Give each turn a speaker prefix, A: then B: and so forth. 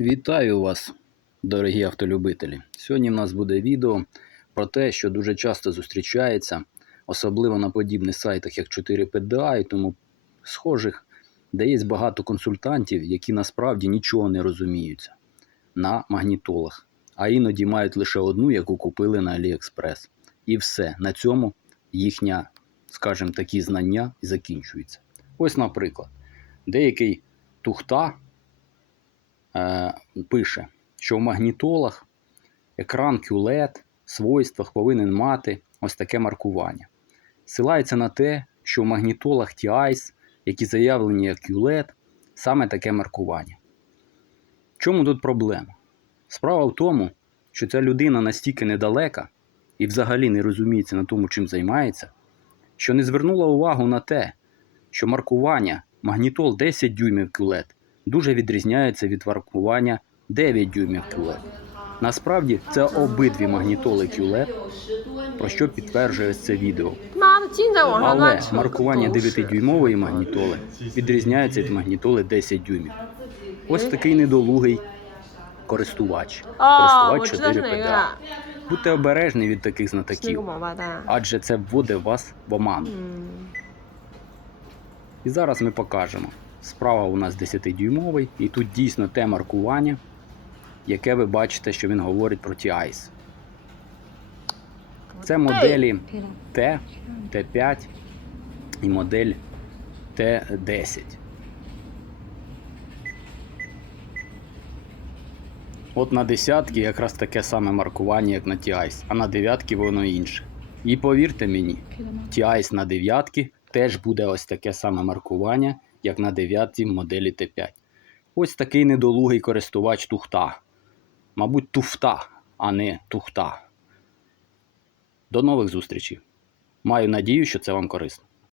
A: Вітаю вас, дорогі автолюбителі! Сьогодні в нас буде відео про те, що дуже часто зустрічається, особливо на подібних сайтах, як 4PDA і тому схожих, де є багато консультантів, які насправді нічого не розуміються на магнітолах, а іноді мають лише одну, яку купили на AliExpress. І все, на цьому їхня, скажімо, такі знання і закінчуються. Ось, наприклад, деякий тухта пише, що в магнітолах екран QLED в свойствах повинен мати ось таке маркування. Силається на те, що в магнітолах TIS, які заявлені як QLED, саме таке маркування. Чому тут проблема? Справа в тому, що ця людина настільки недалека і взагалі не розуміється на тому, чим займається, що не звернула увагу на те, що маркування магнітол 10 дюймів QLED дуже відрізняється від варкування 9 дюймів QLED. Насправді це обидві магнітоли QLED, про що підтверджує це відео. Але маркування 9-дюймової магнітоли відрізняється від магнітоли 10 дюймів. Ось такий недолугий користувач. Користувач 4 PDA. Будьте обережні від таких знатоків, адже це вводить вас в оману. І зараз ми покажемо. Справа у нас 10-дюймовий, і тут дійсно те маркування, яке ви бачите, що він говорить про TIS. Це моделі T, T5 і модель T10. От на десятки якраз таке саме маркування, як на TIS, а на дев'ятки воно інше. І повірте мені, TIS на дев'ятки теж буде ось таке саме маркування, як на дев'ятій моделі Т5. Ось такий недолугий користувач тухта. Мабуть, туфта, а не тухта. До нових зустрічей. Маю надію, що це вам корисно.